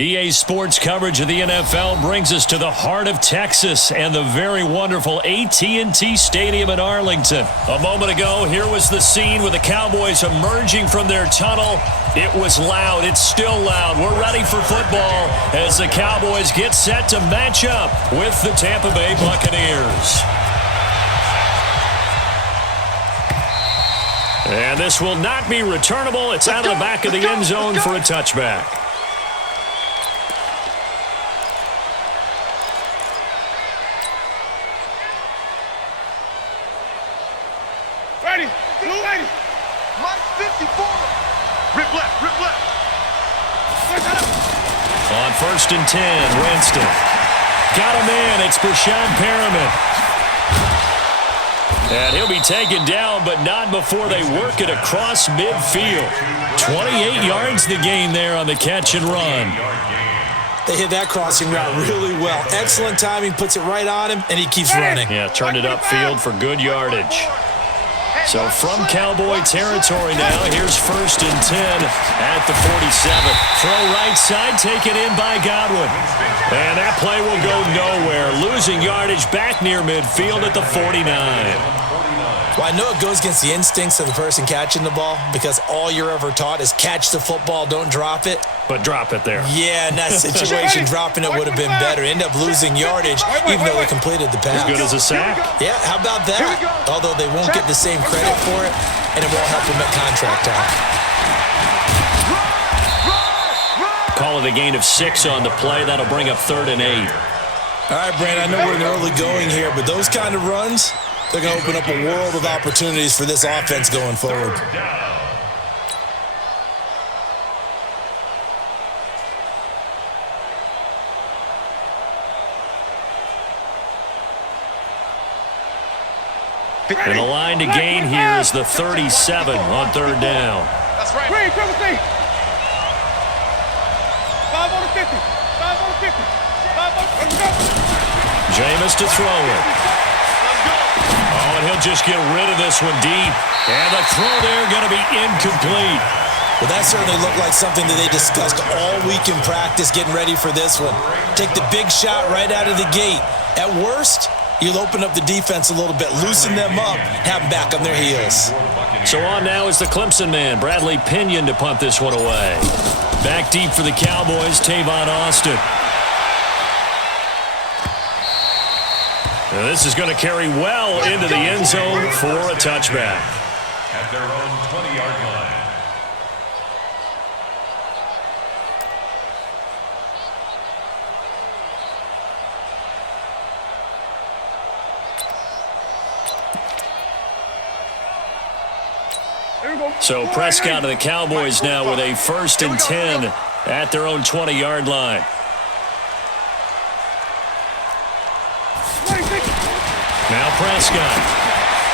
EA Sports coverage of the NFL brings us to the heart of Texas and the very wonderful AT&T Stadium in Arlington. A moment ago, here was the scene with the Cowboys emerging from their tunnel. It was loud. It's still loud. We're ready for football as the Cowboys get set to match up with the Tampa Bay Buccaneers. And this will not be returnable. It's out of the back of the end zone for a touchback. Ready, blue ready. Mike 54. Rip left, rip left. On 1st and 10, Winston. Got a man, it's Brashad Perriman. And he'll be taken down, but not before they work it across midfield. 28 yards the gain there on the catch and run. They hit that crossing route really well. Excellent timing, puts it right on him, and he keeps running. Yeah, turned it upfield for good yardage. So from Cowboy territory now, here's 1st and 10 at the 47. Throw right side, taken in by Godwin. And that play will go nowhere. Losing yardage back near midfield at the 49. Well, I know it goes against the instincts of the person catching the ball because all you're ever taught is catch the football, don't drop it. But drop it there. Yeah, in that situation, dropping it would have been better. End up losing yardage, even though they completed the pass. As good as a sack. Yeah, how about that? Although they won't get the same credit for it, and it won't help them at contract time. Call it a gain of 6 on the play. That'll bring up 3rd and 8. All right, Brand, I know we're in the early going here, but those kind of runs, they're going to open up a world of opportunities for this offense going forward. And the line to gain here is the 37 on 3rd down. That's right. Green, triple C. 5 on the 50. 5 on the 50. 5 on the 50. Jameis to throw it. Oh, and he'll just get rid of this one deep. And the throw there going to be incomplete. Well, that certainly looked like something that they discussed all week in practice, getting ready for this one. Take the big shot right out of the gate. At worst, you'll open up the defense a little bit, loosen them up, have them back on their heels. So on now is the Clemson man, Bradley Pinion, to punt this one away. Back deep for the Cowboys, Tavon Austin. Now this is going to carry well into the end zone for a touchback. At their own 20-yard line. So Prescott of the Cowboys now with a 1st and 10 at their own 20-yard line. Now Prescott.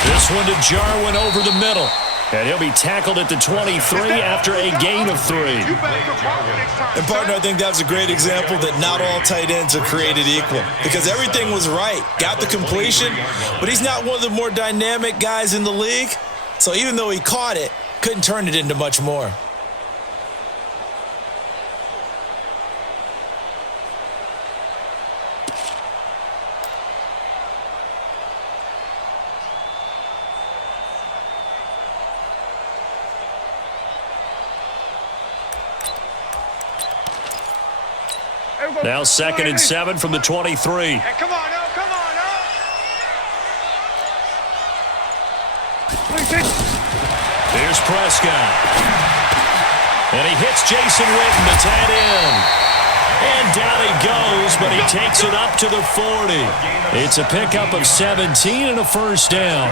This one to Jarwin over the middle. And he'll be tackled at the 23 after a gain of 3. And, partner, I think that's a great example that not all tight ends are created equal because everything was right. Got the completion, but he's not one of the more dynamic guys in the league. So even though he caught it, couldn't turn it into much more. Now 2nd and 7 from the 23. Hey, come on now, come on now. Here's Prescott. And he hits Jason Witten, the tight end. And down he goes, but he takes it up to the 40. It's a pickup of 17 and a 1st down.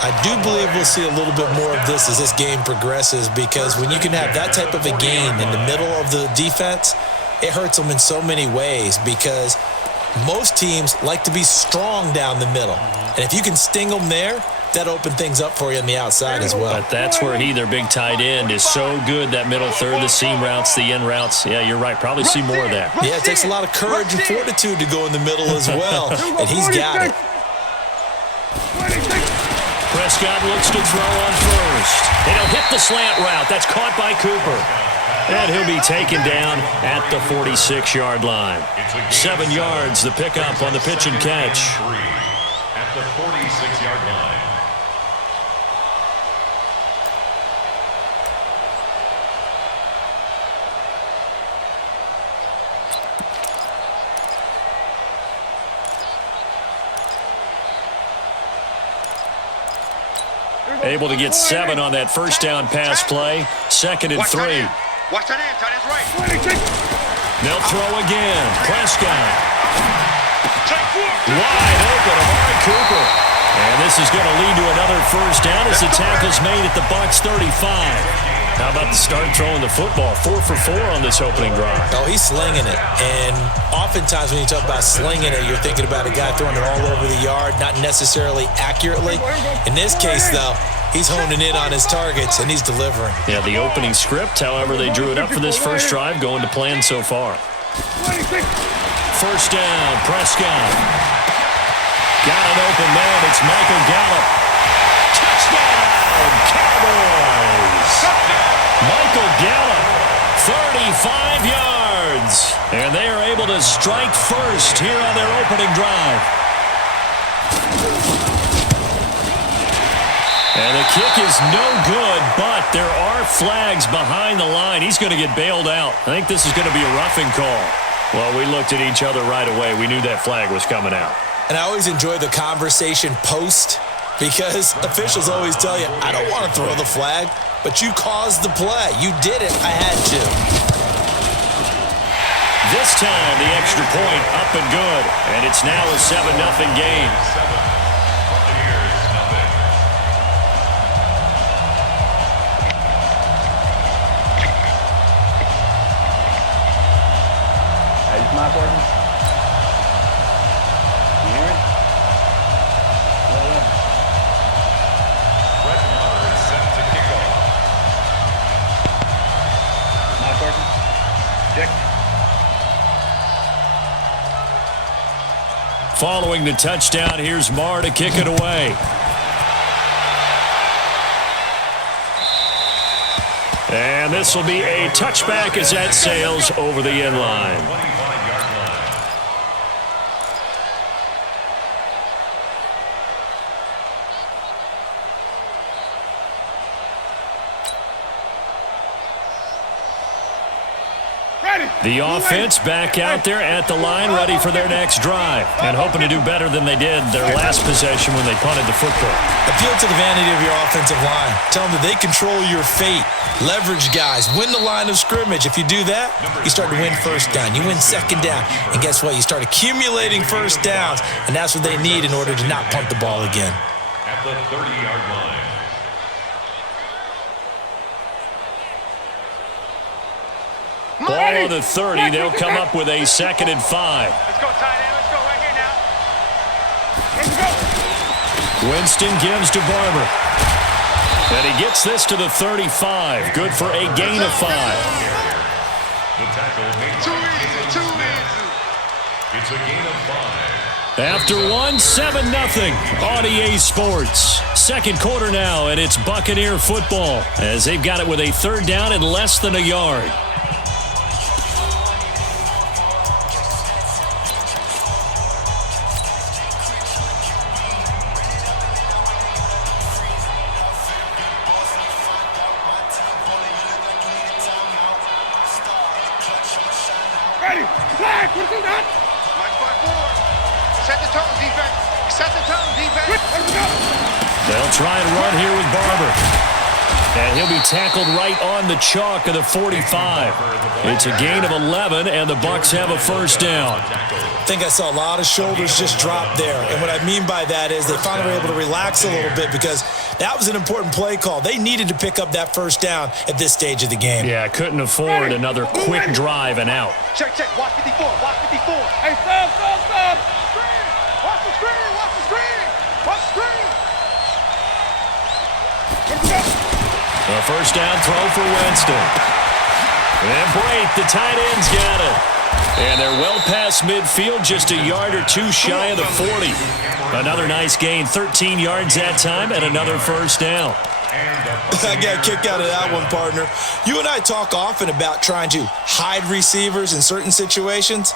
I do believe we'll see a little bit more of this as this game progresses because when you can have that type of a gain in the middle of the defense, it hurts them in so many ways because most teams like to be strong down the middle. And if you can sting them there, that open things up for you on the outside as well. But that's where he, their big tight end, is so good, that middle third, the seam routes, the in routes. Yeah, you're right. Probably see more of that. Yeah, it takes a lot of courage and fortitude to go in the middle as well, and he's got it. Prescott looks to throw on first. And he'll hit the slant route. That's caught by Cooper. And he'll be taken down at the 46-yard line. 7 yards, the pickup on the pitch and catch. At the 46-yard line. Able to get 7 on that first down pass play. 2nd and 3. Watch that end. Tight end's right. They'll throw again. Prescott. Wide open. Amari Cooper. And this is going to lead to another first down as the tackle's made at the Bucs 35. How about the start throwing the football? 4 for 4 on this opening drive. Oh, he's slinging it. And oftentimes when you talk about slinging it, you're thinking about a guy throwing it all over the yard, not necessarily accurately. In this case, though, he's honing in on his targets, and he's delivering. Yeah, the opening script, however, they drew it up for this first drive, going to plan so far. First down, Prescott. Got an open man. It's Michael Gallup. Touchdown, Cowboys. Michael Gallup, 35 yards. And they are able to strike first here on their opening drive. And the kick is no good, but there are flags behind the line. He's going to get bailed out. I think this is going to be a roughing call. Well, we looked at each other right away. We knew that flag was coming out. And I always enjoy the conversation post because officials always tell you, I don't want to throw the flag, but you caused the play. You did it. I had to. This time, the extra point up and good. And it's now a 7-0 game. Mic working? You hear it? Brett Maher is set to kick off. Mic working? Check. Following the touchdown, here's Maher to kick it away. And this will be a touchback as that sails over the end line. 25-yard line. The offense back out there at the line, ready for their next drive, and hoping to do better than they did their last possession when they punted the football. Appeal to the vanity of your offensive line. Tell them that they control your fate. Leverage guys. Win the line of scrimmage. If you do that, you start to win first down. You win second down. And guess what? You start accumulating first downs, and that's what they need in order to not punt the ball again. At the 30-yard line. Ball on the 30. They'll come up with a 2nd and 5. Let's go, tight end. Let's go right here now. Let's go. Winston gives to Barber. And he gets this to the 35. Good for a gain of 5. The tackle made Too easy, too easy. It's a gain of 5. After 7-0 on EA Sports. Second quarter now, and it's Buccaneer football as they've got it with a 3rd down and less than a yard. Ready. Flag. What's in that? Mike 5-4. Set the tone, defense. Set the tone, defense. Let's go. They'll try and run here with Barber. And he'll be tackled right on the chalk of the 45. It's a gain of 11, and the Bucs have a first down. I think I saw a lot of shoulders just drop there. And what I mean by that is they finally were able to relax a little bit because that was an important play call. They needed to pick up that first down at this stage of the game. Yeah, couldn't afford another quick drive and out. Check, check. Watch 54. Watch 54. Hey, stop, stop, stop. Screen. Watch the screen. Watch the screen. Watch the screen. Let's go. A first down throw for Winston. And Brate, the tight end's got it. And they're well past midfield, just a yard or two shy of the 40. Another nice gain, 13 yards that time, and another first down. I got a kick out of that one, partner. You and I talk often about trying to hide receivers in certain situations,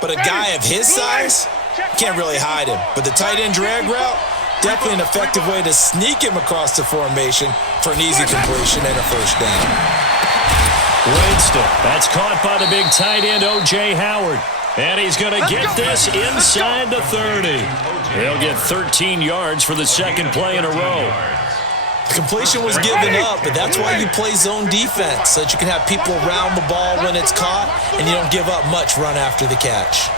but a guy of his size can't really hide him. But the tight end drag route, definitely an effective way to sneak him across the formation for an easy completion and a first down. Winston, that's caught by the big tight end, O.J. Howard. And he's going to get this inside the 30. He'll get 13 yards for the second play in a row. The completion was given up, but that's why you play zone defense, so that you can have people around the ball when it's caught, and you don't give up much run after the catch.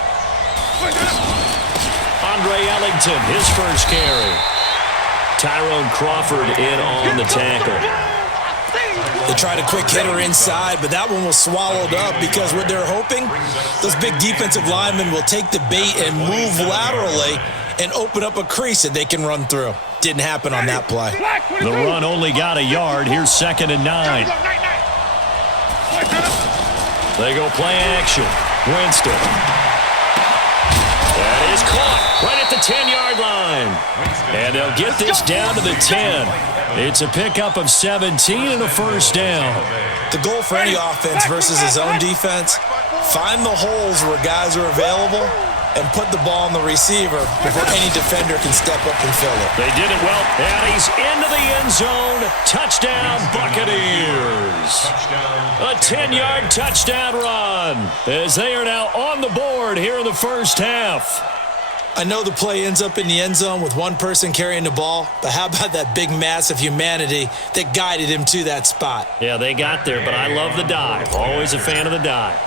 Andre Ellington, his first carry. Tyrone Crawford in on the tackle. They tried a quick hitter inside, but that one was swallowed up because what they're hoping, those big defensive linemen will take the bait and move laterally and open up a crease that they can run through. Didn't happen on that play. The run only got a yard. Here's 2nd and 9. They go play action. Winston. That is caught right at the 10-yard line. And they'll get this down to the 10. It's a pickup of 17 and a first down. The goal for any offense versus a zone defense, find the holes where guys are available and put the ball on the receiver before any defender can step up and fill it. They did it well, and he's into the end zone. Touchdown, Buccaneers. A 10-yard touchdown run as they are now on the board here in the first half. I know the play ends up in the end zone with one person carrying the ball, but how about that big mass of humanity that guided him to that spot? Yeah, they got there, but I love the dive. Always a fan of the dive.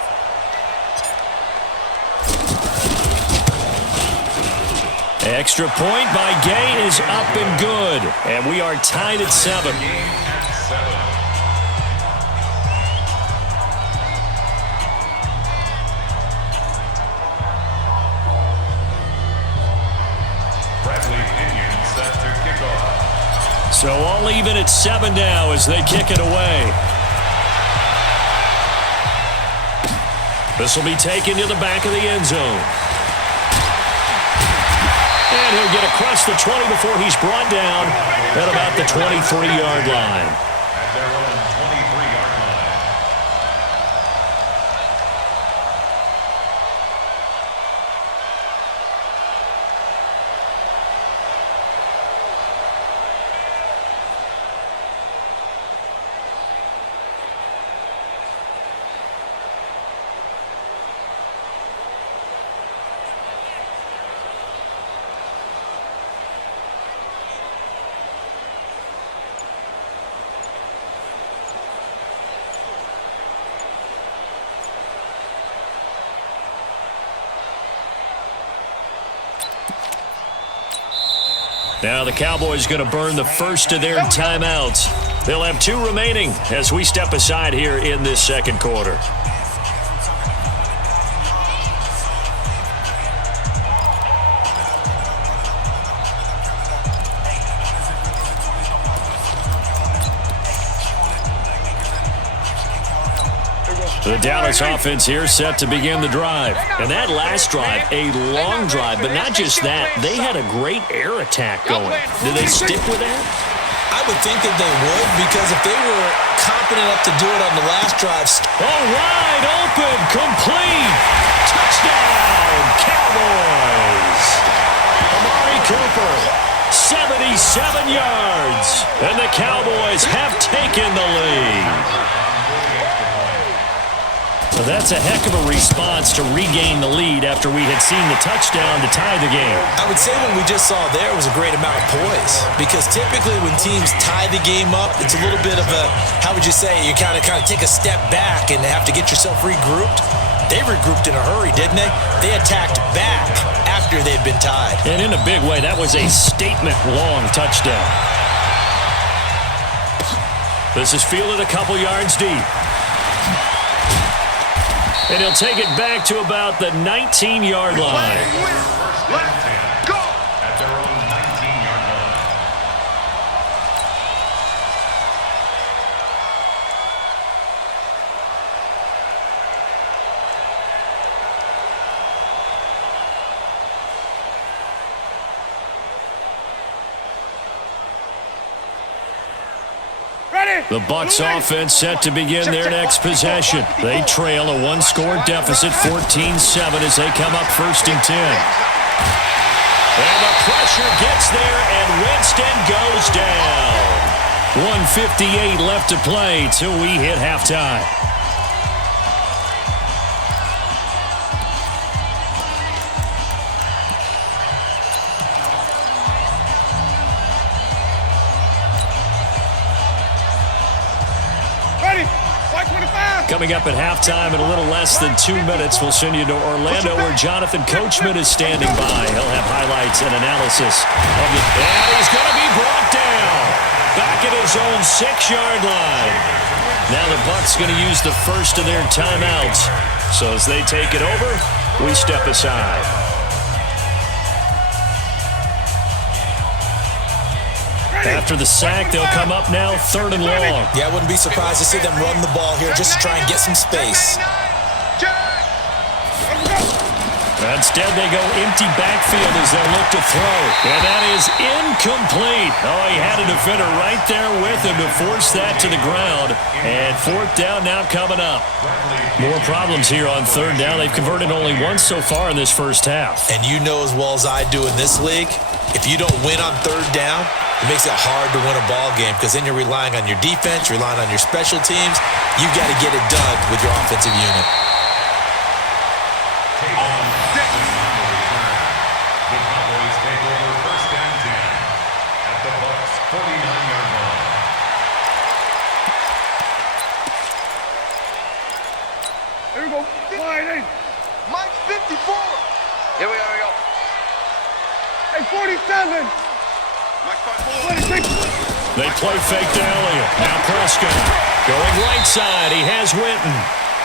Extra point by Gay is up and good. And we are tied at 7. So all even at 7 now as they kick it away. This will be taken to the back of the end zone. And he'll get across the 20 before he's brought down at about the 23-yard line. At their own 23-yard line. Now the Cowboys going to burn the first of their timeouts. They'll have 2 remaining as we step aside here in this second quarter. The Dallas offense here set to begin the drive. And that last drive, a long drive, but not just that. They had a great air attack going. Did they stick with that? I would think that they would, because if they were confident enough to do it on the last drive. Oh, wide open, complete. Touchdown, Cowboys. Amari Cooper, 77 yards. And the Cowboys have taken the lead. So that's a heck of a response to regain the lead after we had seen the touchdown to tie the game. I would say what we just saw there was a great amount of poise, because typically when teams tie the game up, it's a little bit of a, how would you say, you kind of take a step back and have to get yourself regrouped. They regrouped in a hurry, didn't they? They attacked back after they'd been tied. And in a big way, that was a statement-long touchdown. This is fielded a couple yards deep. And he'll take it back to about the 19-yard line. Let's go! At their own 19-yard line. The Bucs offense set to begin their next possession. They trail a one-score deficit, 14-7, as they come up 1st and 10. And the pressure gets there, and Winston goes down. 1:58 left to play till we hit halftime. Coming up at halftime in a little less than 2 minutes, we'll send you to Orlando where Jonathan Coachman is standing by. He'll have highlights and analysis of the... And he's going to be brought down back at his own 6-yard line. Now the Bucs going to use the first of their timeouts. So as they take it over, we step aside. After the sack, they'll come up now 3rd and long. Yeah, I wouldn't be surprised to see them run the ball here just to try and get some space. Instead, they go empty backfield as they look to throw. And that is incomplete. Oh, he had a defender right there with him to force that to the ground. And 4th down now coming up. More problems here on 3rd down. They've converted only once so far in this first half. And you know as well as I do in this league, if you don't win on 3rd down, it makes it hard to win a ball game because then you're relying on your defense, you're relying on your special teams. You've got to get it done with your offensive unit. The Cowboys take over 1st and 10 at the Bucs' 49-yard line. Here we go. Slide in. Mike 54. Here we go. Hey, 47. Mike 56. They play fake to Elliott. Now Prescott going right side. He has Witten.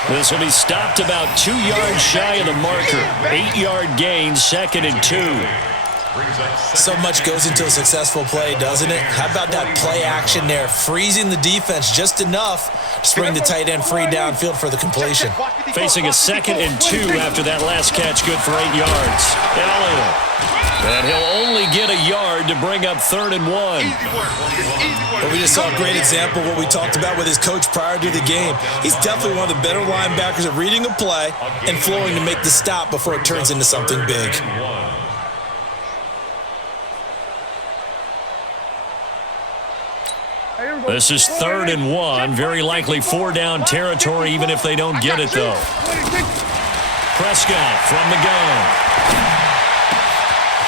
This will be stopped about 2 yards shy of the marker. 8-yard gain, 2nd and 2. So much goes into a successful play, doesn't it? How about that play action there? Freezing the defense just enough to bring the tight end free downfield for the completion. Facing a 2nd and 2 after that last catch, good for 8 yards. Elliott. And he'll only get a yard to bring up 3rd and 1. Well, we just saw a great example of what we talked about with his coach prior to the game. He's definitely one of the better linebackers at reading a play and flowing to make the stop before it turns into something big. This is 3rd and 1. Very likely 4-down territory, even if they don't get it, though. Prescott from the gun.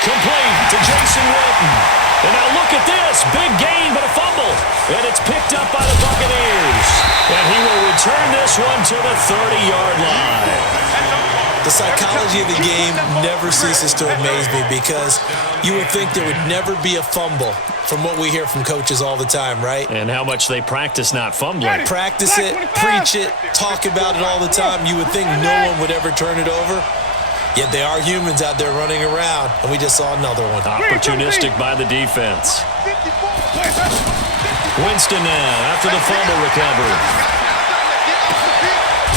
Complete to Jason Witten. And now look at this. Big gain, but a fumble. And it's picked up by the Buccaneers. And he will return this one to the 30-yard line. The psychology of the game never ceases to amaze me because you would think there would never be a fumble from what we hear from coaches all the time, right? And how much they practice not fumbling. Practice it, preach it, talk about it all the time. You would think no one would ever turn it over. Yet they are humans out there running around, and we just saw another one. Opportunistic by the defense. Winston now after the fumble recovery.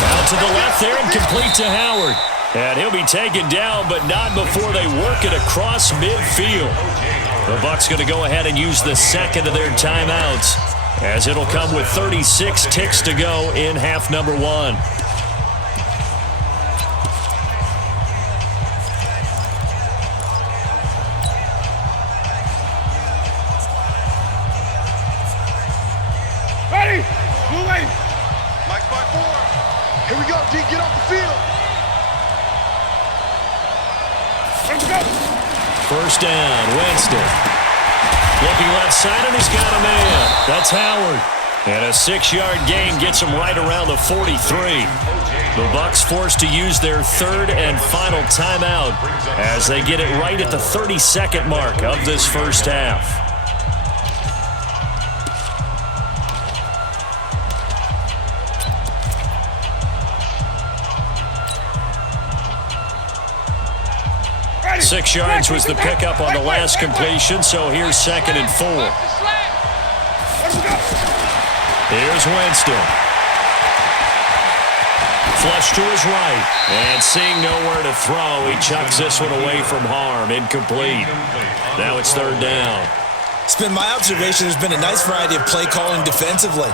Out to the left there and complete to Howard. And he'll be taken down, but not before they work it across midfield. The Bucs going to go ahead and use the 2nd of their timeouts, as it'll come with 36 ticks to go in half number 1. Here we go, D. Get off the field. Let's go. 1st down, Winston. Looking left side, and he's got a man. That's Howard. And a 6-yard gain gets him right around the 43. The Bucs forced to use their 3rd and final timeout as they get it right at the 32nd mark of this first half. Six yards was the pickup on the last completion, so here's 2nd and 4. Here's Winston. Flush to his right, and seeing nowhere to throw, he chucks this one away from harm. Incomplete. Now it's 3rd down. It's been my observation there's been a nice variety of play calling defensively.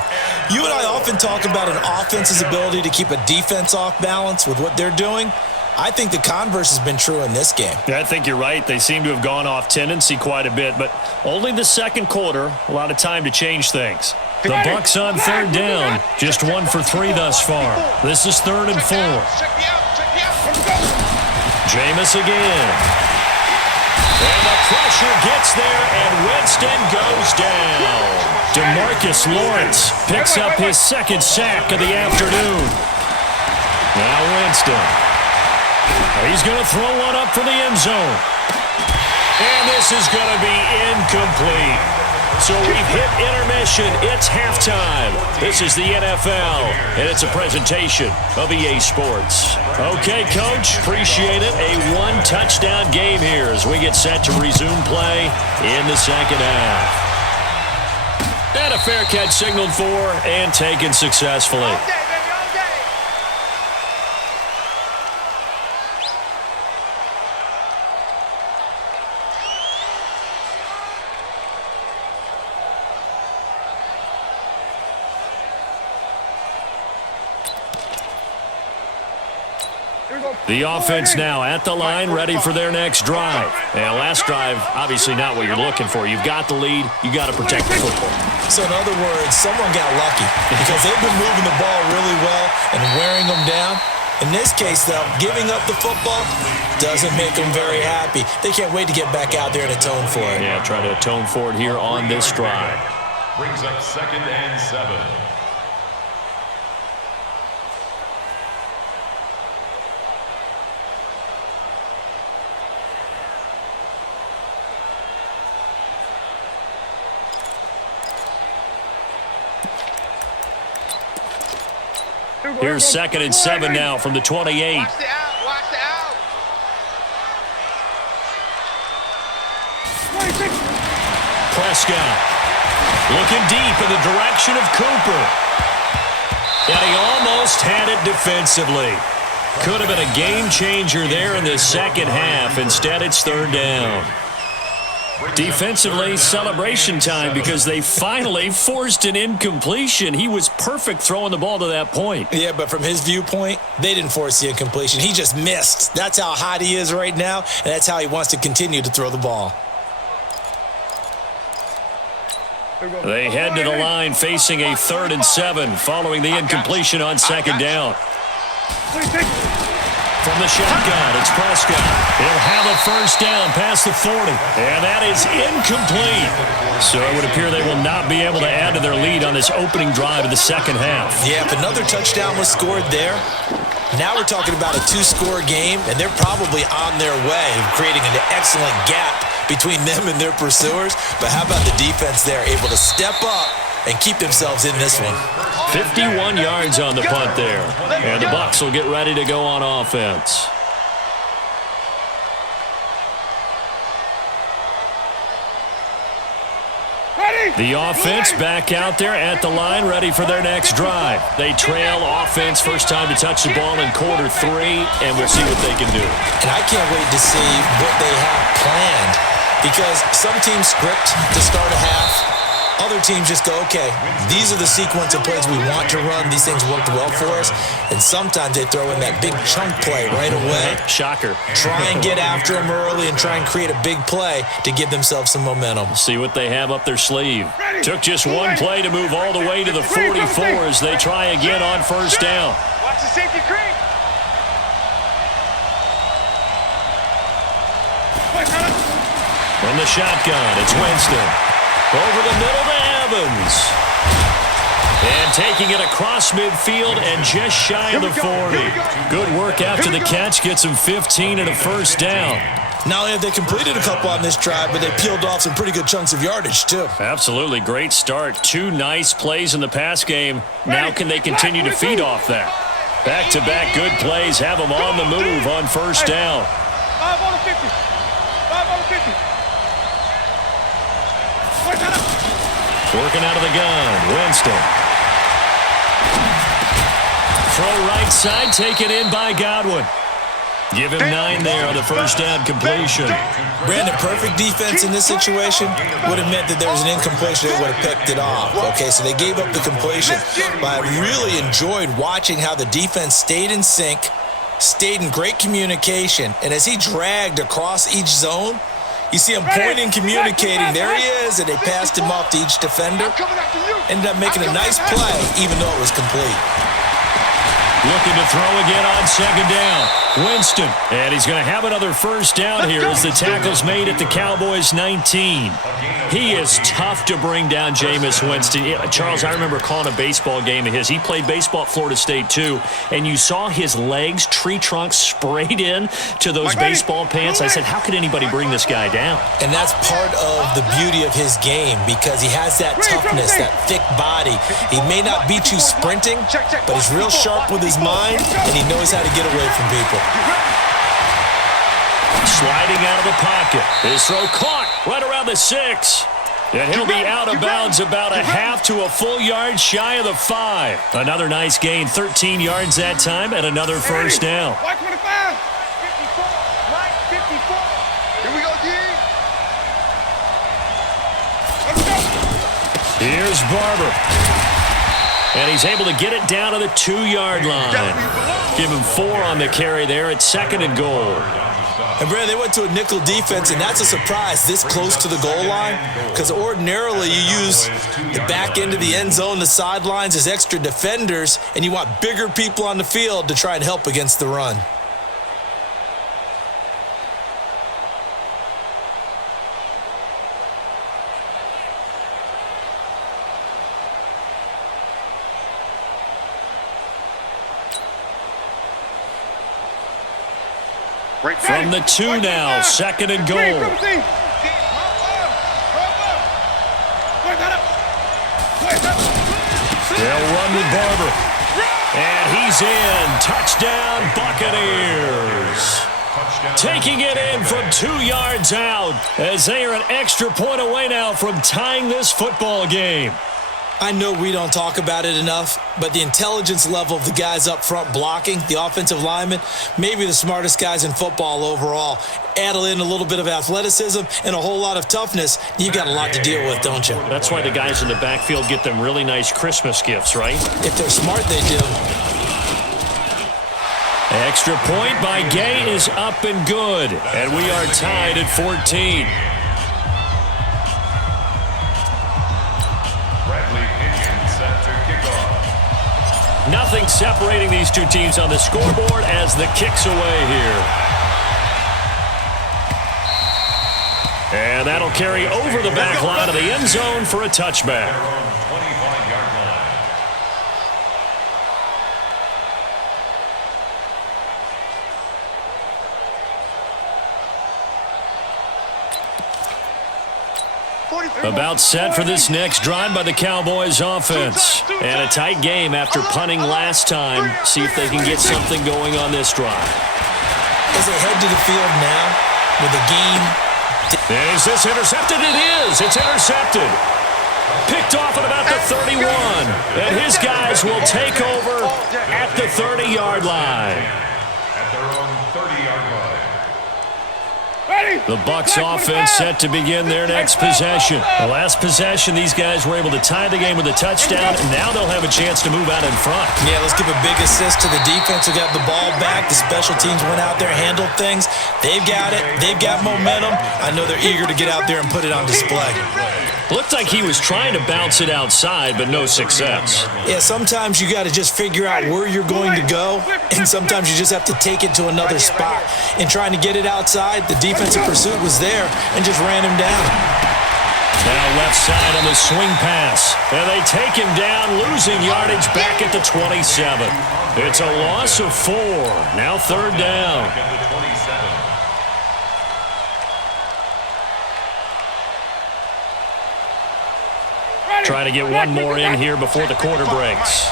You and I often talk about an offense's ability to keep a defense off balance with what they're doing. I think the converse has been true in this game. Yeah, I think you're right. They seem to have gone off tendency quite a bit, but only the second quarter, a lot of time to change things. The Bucs on third down, just 1 for 3 thus far. This is 3rd and 4. Jameis again. And the pressure gets there, and Winston goes down. DeMarcus Lawrence picks up his second sack of the afternoon. Now Winston. He's going to throw one up for the end zone. And this is going to be incomplete. So we've hit intermission. It's halftime. This is the NFL, and it's a presentation of EA Sports. Okay, Coach, appreciate it. A 1-touchdown game here as we get set to resume play in the second half. And a fair catch signaled for and taken successfully. The offense now at the line, ready for their next drive. And last drive, obviously not what you're looking for. You've got the lead. You got to protect the football. So in other words, someone got lucky because they've been moving the ball really well and wearing them down. In this case, though, giving up the football doesn't make them very happy. They can't wait to get back out there and atone for it. Yeah, try to atone for it here on this drive. Brings up 2nd and 7. Here's 2nd and 7 now from the 28. Watch the out. Watch the out. Prescott looking deep in the direction of Cooper. And he almost had it defensively. Could have been a game changer there in the second half. Instead, it's 3rd down. Defensively, celebration time because they finally forced an incompletion. He was perfect throwing the ball to that point. Yeah, but from his viewpoint, they didn't force the incompletion. He just missed. That's how hot he is right now, and that's how he wants to continue to throw the ball. They head to the line facing a 3rd and 7 following the incompletion on 2nd down. From the shotgun, it's Prescott. He'll have a 1st down past the 40. And that is incomplete. So it would appear they will not be able to add to their lead on this opening drive of the second half. Yeah, if another touchdown was scored there, now we're talking about a 2-score game, and they're probably on their way of creating an excellent gap between them and their pursuers. But how about the defense there, able to step up and keep themselves in this one? 51 yards on the punt there. And the Bucs will get ready to go on offense. The offense back out there at the line, ready for their next drive. They trail offense, first time to touch the ball in quarter 3, and we'll see what they can do. And I can't wait to see what they have planned, because some teams script to start a half. Other teams just go, okay, these are the sequence of plays we want to run. These things worked well for us. And sometimes they throw in that big chunk play right away. Shocker. Try and get after them early and try and create a big play to give themselves some momentum. See what they have up their sleeve. Took just one play to move all the way to the 44 as they try again on 1st down. Watch the safety creep. From the shotgun, it's Winston. Over the middle to Evans. And taking it across midfield and just shy of the 40. Good work after the catch. Gets him 15 and a 1st down. Not only have they completed a couple on this drive, but they peeled off some pretty good chunks of yardage, too. Absolutely. Great start. 2 nice plays in the pass game. Now can they continue to feed off that? Back-to-back good plays have them on the move on 1st down. 5 on the 50. 5 on the 50. Working out of the gun, Winston. Throw right side, taken in by Godwin. Give him 9 there on the first down completion. Brandon, perfect defense in this situation would have meant that there was an incompletion. They would have picked it off. Okay, so they gave up the completion. But I really enjoyed watching how the defense stayed in sync, stayed in great communication, and as he dragged across each zone, you see him pointing, communicating. There he is, and they passed him off to each defender. Ended up making a nice play, even though it was complete. Looking to throw again on second down. Winston. And he's going to have another first down here as the tackle's made at the Cowboys 19. He is tough to bring down, Jameis Winston. Charles, I remember calling a baseball game of his. He played baseball at Florida State, too. And you saw his legs, tree trunks sprayed in to those baseball pants. I said, how could anybody bring this guy down? And that's part of the beauty of his game because he has that toughness, that thick body. He may not beat you sprinting, but he's real sharp with his mind, and he knows how to get away from people. Sliding out of the pocket. His throw caught right around the 6. And he'll be out of bounds about a half to a full yard shy of the 5. Another nice gain, 13 yards that time, and another first down. White 25. 54. White 54. Here we go, D. Let's go. Here's Barber. And he's able to get it down to the 2-yard line. Give him 4 on the carry there at 2nd and goal. And, Brad, they went to a nickel defense, and that's a surprise this close to the goal line because ordinarily you use the back end of the end zone, the sidelines as extra defenders, and you want bigger people on the field to try and help against the run. From the 2 now, 2nd and goal. They'll run with Barber. And he's in. Touchdown, Buccaneers. Taking it in from 2 yards out as they are an extra point away now from tying this football game. I know we don't talk about it enough, but the intelligence level of the guys up front blocking, the offensive linemen, maybe the smartest guys in football overall. Add in a little bit of athleticism and a whole lot of toughness, you got a lot to deal with, don't you? That's why the guys in the backfield get them really nice Christmas gifts, right? If they're smart, they do. Extra point by Gay is up and good, and we are tied at 14. Nothing separating these two teams on the scoreboard as the kick's away here. And that'll carry over the back line of the end zone for a touchback. About set for this next drive by the Cowboys offense. And a tight game after punting last time. See if they can get something going on this drive. As they head to the field now with the game. Is this intercepted? It is. It's intercepted. Picked off at about the 31. And his guys will take over at the 30-yard line. At their own 30-yard line. The Bucs offense set to begin their next possession. The last possession, these guys were able to tie the game with a touchdown, and now they'll have a chance to move out in front. Yeah, let's give a big assist to the defense who got the ball back. The special teams went out there, handled things. They've got it. They've got momentum. I know they're eager to get out there and put it on display. Looked like he was trying to bounce it outside, but no success. Yeah, sometimes you got to just figure out where you're going to go, and sometimes you just have to take it to another spot. And trying to get it outside, the defensive pursuit was there and just ran him down. Now left side on the swing pass. And they take him down, losing yardage back at the 27. It's a loss of 4. Now 3rd down. Trying to get one more in here before the quarter breaks.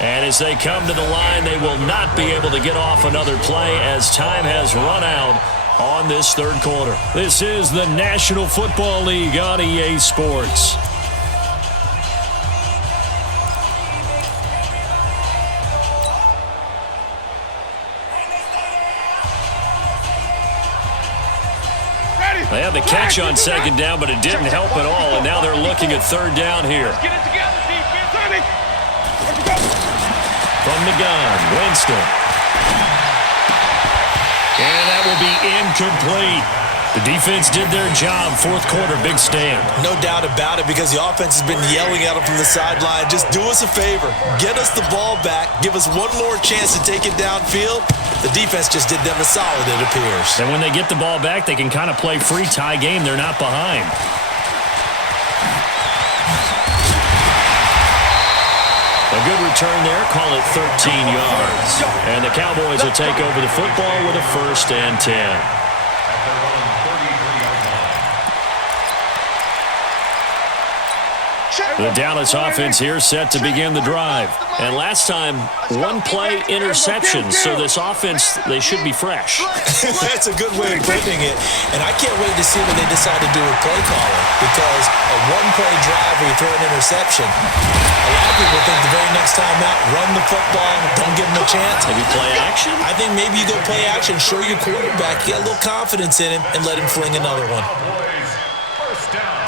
And as they come to the line, they will not be able to get off another play as time has run out on this 3rd quarter. This is the National Football League on EA Sports. They had the catch on second down, but it didn't help at all, and now they're looking at third down here. Get it together, defense. From the gun, Winston. And that will be incomplete. The defense did their job. Fourth quarter, big stand. No doubt about it, because the offense has been yelling at them from the sideline. Just do us a favor. Get us the ball back. Give us one more chance to take it downfield. The defense just did them a solid, it appears. And when they get the ball back, they can kind of play free tie game. They're not behind. A good return there. Call it 13 yards. And the Cowboys will take over the football with a 1st and 10. The Dallas offense here set to begin the drive. And last time, one play interception. So this offense, they should be fresh. That's a good way of putting it. And I can't wait to see what they decide to do with play calling, because a one-play drive where you throw an interception, a lot of people think the very next time out, run the football, don't give them a chance. Maybe play action? I think maybe you go play action, show your quarterback, get a little confidence in him, and let him fling another one. First down.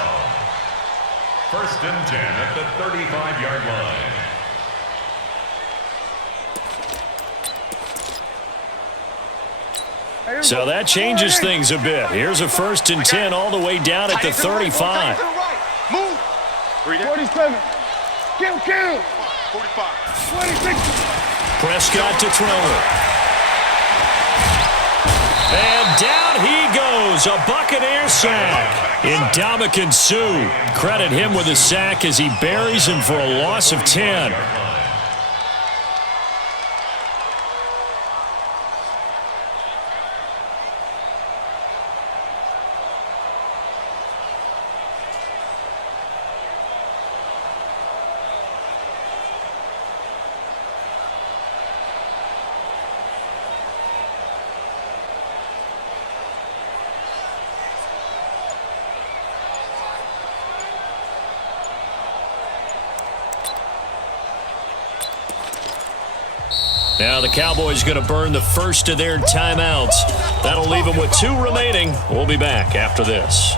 1st and 10 at the 35-yard line. So that changes things a bit. Here's a 1st and 10 all the way down at the 35. Move. 47. Kill. 45. 26. Prescott to throw it. And down he goes. A Buccaneer sack. Ndamukong Suh. Credit him with a sack as he buries him for a loss of 10. Now the Cowboys going to burn the first of their timeouts. That'll leave them with 2 remaining. We'll be back after this.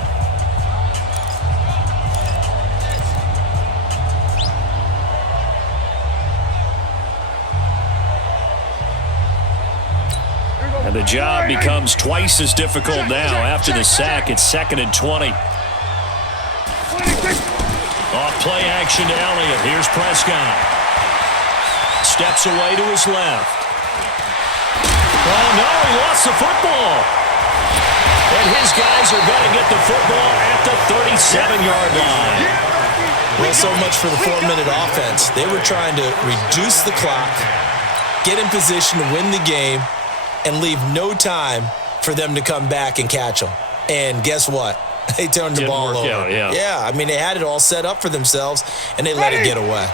And the job becomes twice as difficult now. After the sack, it's 2nd and 20. Off play action to Elliott. Here's Prescott. Steps away to his left. Oh, no, he lost the football. And his guys are going to get the football at the 37-yard line. Well, so much for the 4-minute offense. They were trying to reduce the clock, get in position to win the game, and leave no time for them to come back and catch them. And guess what? They turned the ball over. Yeah, I mean, they had it all set up for themselves, and they let it get away.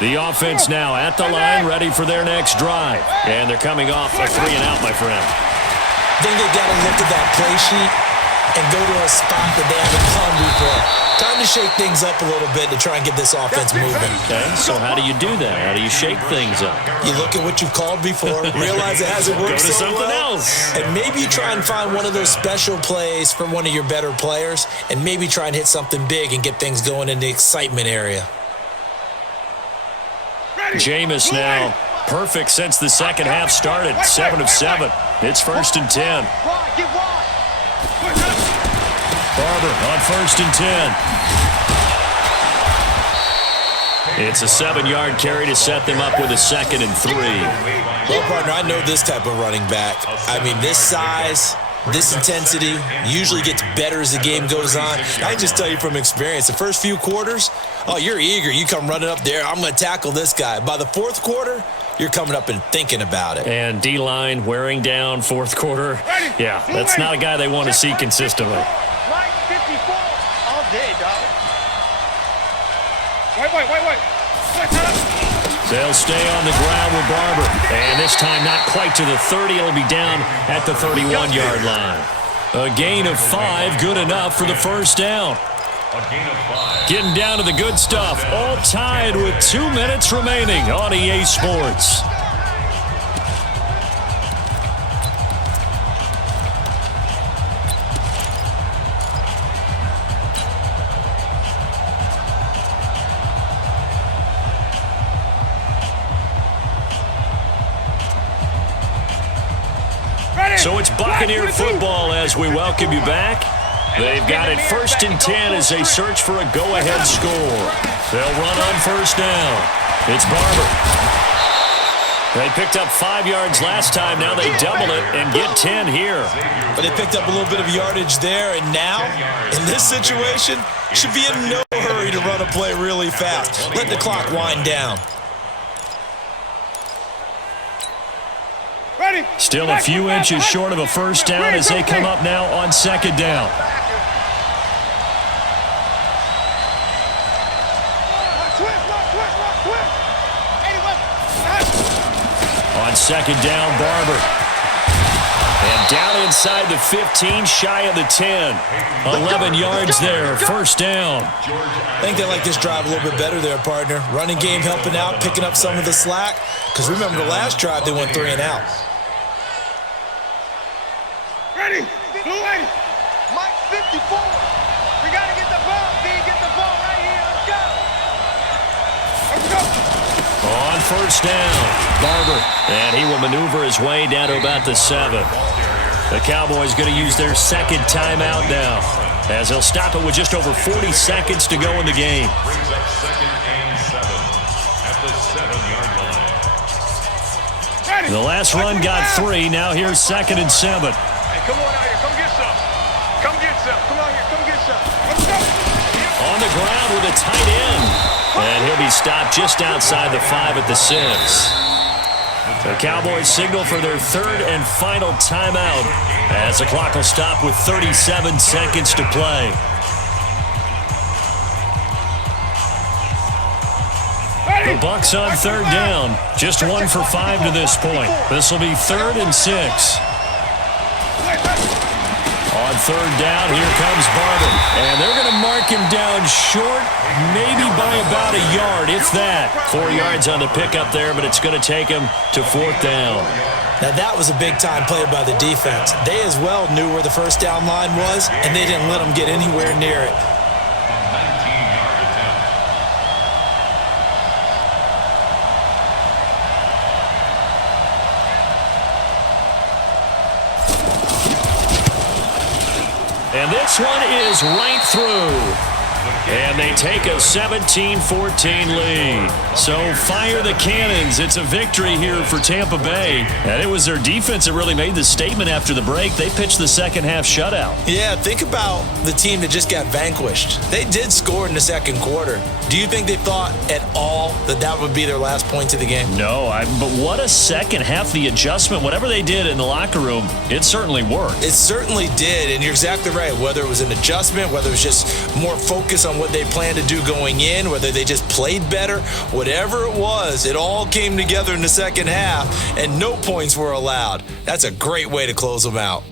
The offense now at the line, ready for their next drive. And they're coming off a 3-and-out, my friend. I think they got to look at that play sheet and go to a spot that they haven't gone before. Time to shake things up a little bit to try and get this offense moving. Okay, so how do you do that? How do you shake things up? You look at what you've called before, realize it hasn't worked so well. Go to something else. And maybe you try and find one of those special plays from one of your better players, and maybe try and hit something big and get things going in the excitement area. Jameis now perfect since the second half started. 7 of 7. It's 1st and 10. Barber on 1st and 10. It's a 7-yard carry to set them up with a 2nd and 3. Well, partner, I know this type of running back. I mean, this size, this intensity usually gets better as the game goes on. I can just tell you from experience, the first few quarters, oh, you're eager. You come running up there, I'm going to tackle this guy. By the 4th quarter, you're coming up and thinking about it. And D-line wearing down 4th quarter. Yeah, that's not a guy they want to see consistently. Line 54 all day, dog. Wait. They'll stay on the ground with Barber. And this time not quite to the 30. It'll be down at the 31-yard line. A gain of 5, good enough for the first down. Getting down to the good stuff. All tied with 2 minutes remaining on EA Sports. Buccaneer football as we welcome you back. They've got it 1st and 10 as they search for a go-ahead score. They'll run on 1st down. It's Barber. They picked up 5 yards last time. Now they double it and get 10 here. But they picked up a little bit of yardage there, and now, in this situation, should be in no hurry to run a play really fast. Let the clock wind down. Ready. Still a few inches short of a 1st down as they come up now on 2nd down. On 2nd down, Barber. And down inside the 15, shy of the 10. 11 yards there, 1st down. I think they like this drive a little bit better there, partner. Running game helping out, picking up some of the slack. Because remember, the last drive, they went 3 and out. Ready. Blue 80. Mike 54. We got to get the ball, D. Get the ball right here. Let's go. Let's go. On 1st down, Barber. And he will maneuver his way down to about the 7. The Cowboys going to use their 2nd timeout now, as they'll stop it with just over 40 seconds to go in the game. Brings up 2nd and 7 at the 7-yard line. Ready. The last run got 3. Now here's 2nd and 7. Hey, come on out here. Come get some. Come get some. Come out here. Come get some. Let's go. On the ground with a tight end. And he'll be stopped just outside the 5 at the 6. The Cowboys signal for their 3rd and final timeout as the clock will stop with 37 seconds to play. The Bucs on 3rd down. Just 1 for 5 to this point. This will be 3rd and 6. On 3rd down, here comes Barber. And they're going to mark him down short, maybe by about a yard, if that. 4 yards on the pickup there, but it's going to take him to 4th down. Now, that was a big-time play by the defense. They as well knew where the 1st down line was, and they didn't let them get anywhere near it. And this one is right through. And they take a 17-14 lead. So fire the cannons. It's a victory here for Tampa Bay. And it was their defense that really made the statement after the break. They pitched the second half shutout. Yeah, think about the team that just got vanquished. They did score in the 2nd quarter. Do you think they thought at all that that would be their last point of the game? No, but what a second half. The adjustment, whatever they did in the locker room, it certainly worked. It certainly did, and you're exactly right. Whether it was an adjustment, whether it was just more focus on what they planned to do going in, whether they just played better, whatever it was, it all came together in the second half, and no points were allowed. That's a great way to close them out.